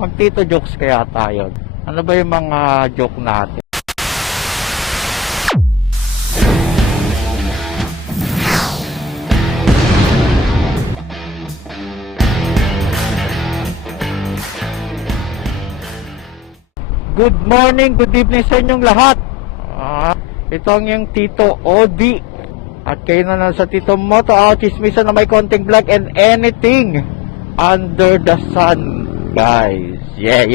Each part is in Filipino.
Mag-tito jokes kaya tayo. Ano ba yung mga joke natin? Good morning, good evening sa inyong lahat. Ito ang yung Tito Odi. At kayo na sa Tito Moto, chismisan na may konting vlog and anything under the sun, guys. Yeah.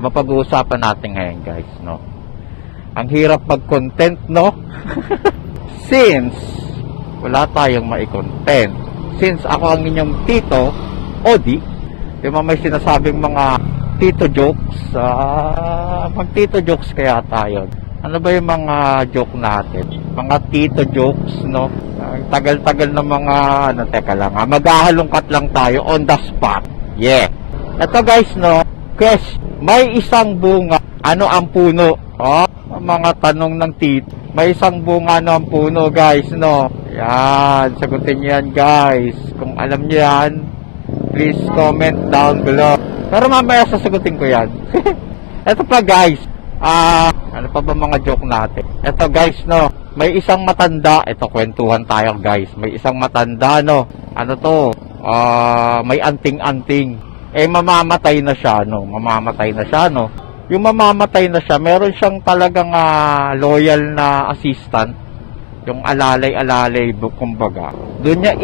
Mapag-uusapan natin ngayon, guys, no? Ang hirap mag-content, no? Since wala tayong mai-content. Since ako ang inyong Tito Odi, yung mga may sinasabing mga Tito jokes, mag-Tito jokes kaya tayo. Ano ba yung mga joke natin? Mga Tito jokes, no? Tagal-tagal na mga, teka lang, maghahalongkat lang tayo on the spot. Yeah. Ito guys, no? Guys, may isang bunga, ano ang puno? Mga tanong ng Tito. May isang bunga, ano ang puno, guys, no? Yan, sagutin nyo yan, guys. Kung alam nyo yan, please comment down below. Pero mamaya sasagutin ko yan. Ito pa guys, ano pa ba mga joke natin? Ito guys, no, may isang matanda, ito kwentuhan tayo guys, may isang matanda, no, ano to, may anting-anting, mamamatay na siya, no, yung mamamatay na siya, meron siyang talagang loyal na assistant, yung alalay-alalay, kumbaga, doon niya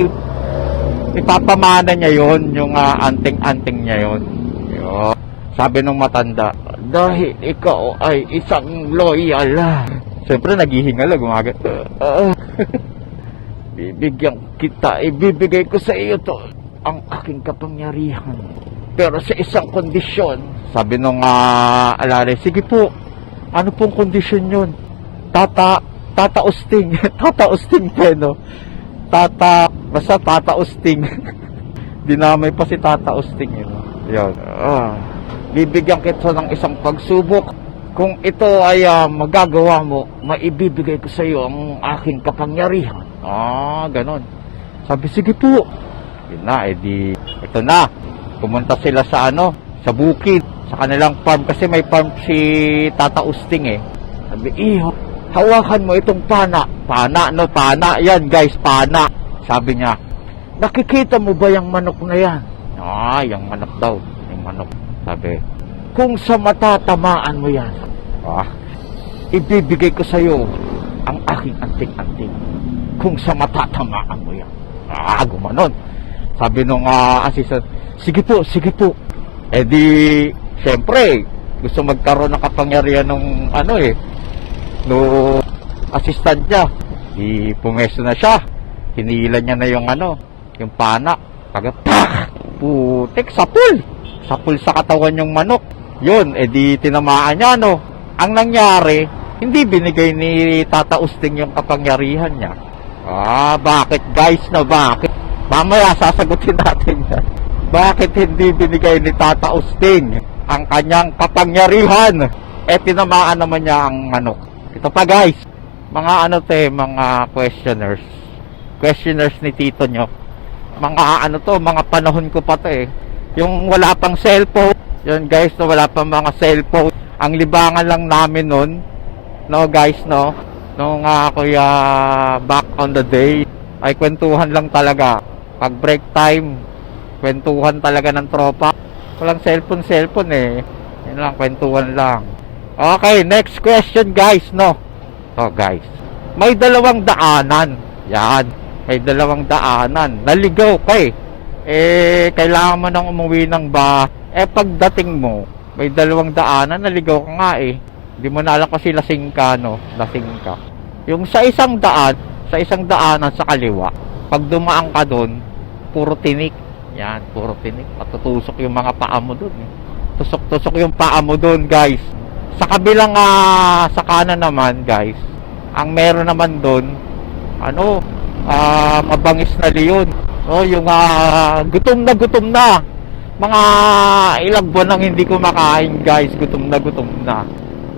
ipapamana niya yon, yung anting-anting niya yon. Sabi nung matanda, dahil ikaw ay isang loyal. Siyempre naghihingala, gumagat. Bibigyan kita, ibibigay ko sa iyo to ang aking kapangyarihan, pero sa isang kondisyon. Sabi nung alalay, sige po, ano pong kondisyon yun? Tatausting. Tatausting po, no? Basta tatausting. Dinamay pa si tatausting, yun. Yan. Bibigyan kita ng isang pagsubok. Kung ito ay magagawa mo, maibibigay ko sa iyo ang aking kapangyarihan. Ganon. Sabi, sige po. Yun na, ito na. Pumunta sila sa sa bukid, sa kanilang farm, kasi may farm si Tata Usting Sabi, iho, hawakan mo itong pana. Pana, no? Pana. Yan, guys, pana. Sabi niya, nakikita mo ba yung manok na yan? Yung manok daw. Yung manok. Sabi, kung sa matatamaan mo yan, ibibigay ko sa iyo ang aking anting-anting. Kung sa matatamaan mo yan. Gumanon. Sabi nung assistant, sige po. Siyempre, gusto magkaroon ng kapangyarihan nung no assistant niya. Pumesto na siya. Hinilan niya na yung pana. Putik, sapul sa katawan yung manok. Yun, tinamaan niya, no? Ang nangyari, hindi binigay ni Tata Usting yung kapangyarihan niya. Bakit guys, no? Bakit? Mamaya sasagutin natin yan. Bakit hindi binigay ni Tata Usting ang kanyang kapangyarihan? Tinamaan naman niya ang manok. Ito pa guys, mga mga questioners ni Tito nyo. Mga mga panahon ko pa to yung wala pang cellphone. Yun guys, no, wala pang mga cellphone. Ang libangan lang namin nun, no guys, no, nung kuya back on the day, ay kwentuhan lang talaga. Pag break time, kwentuhan talaga ng tropa. Walang cellphone yun lang, kwentuhan lang. Okay, next question guys, no. Guys, may dalawang daanan. Yan, may dalawang daanan. Naligaw ka kailangan mo nang umuwi ng pagdating mo, may dalawang daanan, naligaw ka nga Hindi mo na alam kasi lasing ka, no? Lasing ka. Yung sa isang daanan sa kaliwa, pag dumaan ka doon, puro tinik. Yan, puro tinik. Matutusok yung mga paa mo doon. Tusok-tusok yung paa mo doon, guys. Sa kabilang, sa kanan naman, guys, ang meron naman doon, mabangis na leon. Yung gutom na. Mga ilang buwan nang hindi kumakain, guys. Gutom na.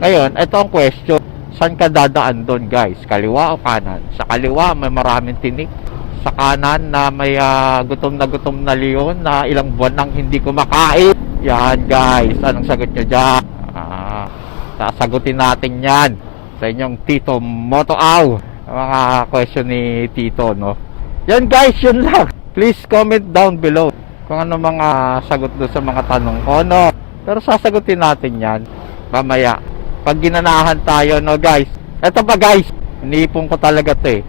Ngayon, ito ang question. Saan ka dadaan doon, guys? Kaliwa o kanan? Sa kaliwa, may maraming tinik. sa kanan na may gutom na leon na ilang buwan nang hindi kumakain. Yan guys, anong sagot nyo dyan? Sasagutin natin yan sa inyong Tito Moto Aw. Mga question ni Tito, no? Yan guys, yun lang. Please comment down below kung ano mga sagot doon sa mga tanong ko, no? Pero sasagutin natin yan mamaya pag ginanahan tayo, no guys. Ito pa guys, iniipon ko talaga to eh.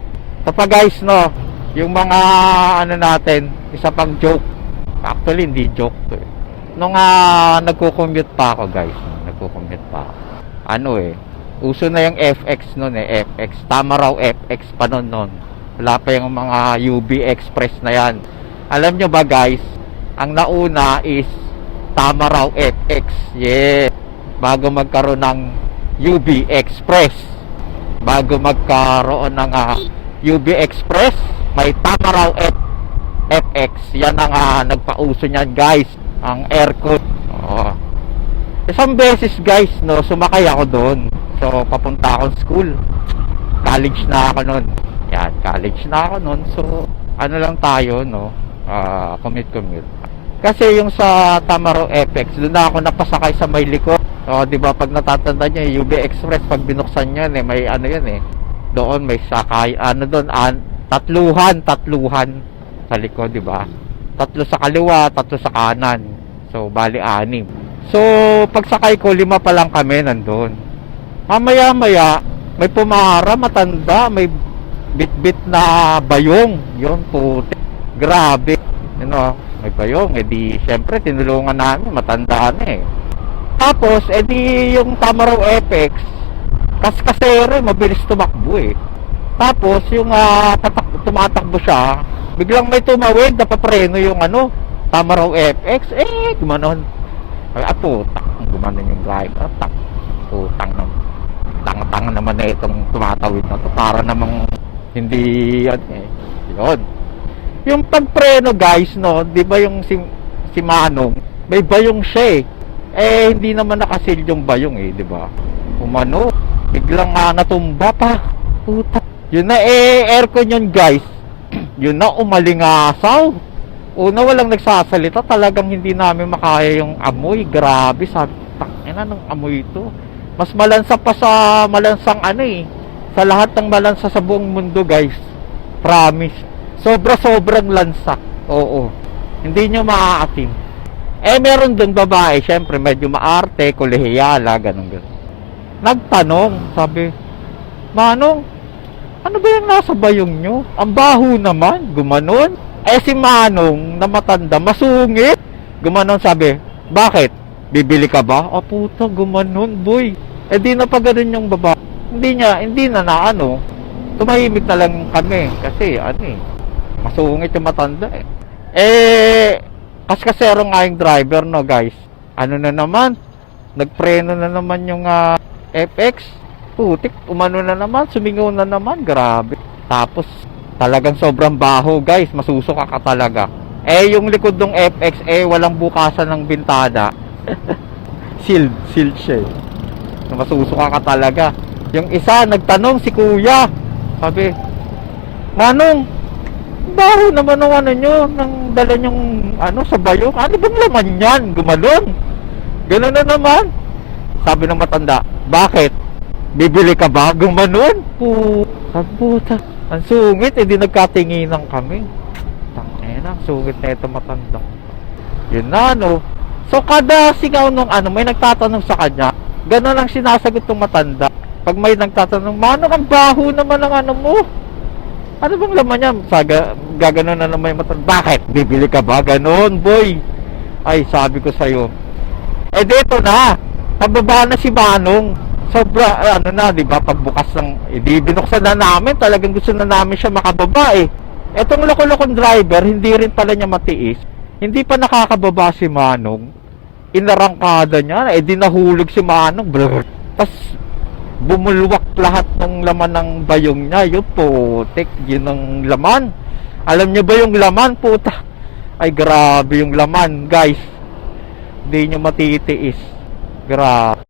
Ito pa guys, no, yung mga ano natin, isa pang joke. Actually hindi joke to eh. Nung nagko-commute pa ako guys, nagko-commute pa ako. Ano eh, uso na yung FX noon eh, FX. Tama raw FX pa noon. Wala pa yung mga UB Express na yan. Alam nyo ba guys, ang nauna is tama raw FX. Yeah. Bago magkaroon ng UB Express. Bago magkaroon ng UB Express, may tama raw FX. Yan ang nagpauso niyan guys, ang aircon. Isang beses guys, no, sumakay ako doon. So papunta akong school. College na ako noon. Yan, college na ako noon. So ano lang tayo, no, commute. Kasi yung sa Tamaro FX, doon na ako napasakay sa may likod. O, di ba, pag natatanda niyo, UB Express, pag binuksan yan, eh, may ano yan eh. Doon may sakay, ano doon, tatluhan sa likod, di ba? 3 sa kaliwa, 3 sa kanan. So, bali 6. So, pagsakay ko, 5 pa lang kami nandun. Mamaya-maya, may pumara, matanda, may bit-bit na bayong. Yun, puti. Grabe. You know, may bayong. Eh di, syempre, tinulungan namin, matanda na eh. Tapos, edi yung Tamaraw FX, kaskasero, mabilis tumakbo eh. Tapos, yung tumatakbo siya, biglang may tumawid, napapreno yung Tamaraw FX, gumanon. Putang, gumanon yung driver, putang naman. Tanga-tanga naman na itong tumatawid na to, para namang hindi, yun. Yung pagpreno guys, no, di ba yung si Manong, may bayong siya eh. Hindi naman nakasil yung bayong eh, di ba? Umano, biglang natumba pa. Puta. Yun na aircon yun guys. Yun na umalingasaw. Una walang nagsasalita, talagang hindi namin makaya yung amoy. Grabe, sabi, tangina ng amoy ito. Mas malansa pa sa malansang sa lahat ng malansa sa buong mundo guys. Promise. Sobrang lansa. Oo. Hindi nyo maaatim. Meron dun babae, syempre medyo maarte, kolehiyala, ganun. Nagtanong, sabi, Manong, ano ba yung nasa bayong nyo? Ang baho naman, gumanon. Si Manong, na matanda, masungit. Gumanon, sabi, bakit? Bibili ka ba? Puta, gumanon, boy. Di na pa ganun yung babae. Hindi na tumahimik na lang kami. Kasi, masungit yung matanda Kaskasero nga yung driver, no guys. Ano na naman, nagpreno na naman yung FX. Putik, umano na naman, sumingaw na naman, grabe. Tapos, talagang sobrang baho guys, masusuka ka talaga. Yung likod ng FX, walang bukasan ng bintana. Sealed siya eh. Masusuka ka talaga. Yung isa, nagtanong si kuya. Sabi, Manong, baho naman ng nyo, nang dala nyong sa bayong. Ano bang laman yan? Gumalon. Ganun na naman. Sabi ng matanda, bakit? Bibili ka ba? Gumanon. Sabi puta. Ang sungit, di nagkatinginan kami. Tangina, ang sungit na ito matanda. Yun na, So, kada sigaw nung may nagtatanong sa kanya, ganun ang sinasagot ng matanda. Pag may nagtatanong, Manong, ang baho naman ng mo. Ano bang laman niya? Gaganon na naman yung matanda. Bakit? Bibili ka ba? Ganon, boy. Ay, sabi ko sa'yo. Dito na. Pababa na si Manong. Sobra, di ba? Pagbukas ng, binuksan na namin. Talagang gusto na namin siya makababa eh. Etong loko-lokong driver, hindi rin pala niya matiis. Hindi pa nakakababa si Manong. Inarangkada niya. Di nahulog si Manong. Tapos, bumulwak lahat ng laman ng bayong niya. Yung putik, yun ang laman. Alam niyo ba yung laman, puta? Ay, grabe yung laman, guys. Hindi nyo matitiis. Grabe.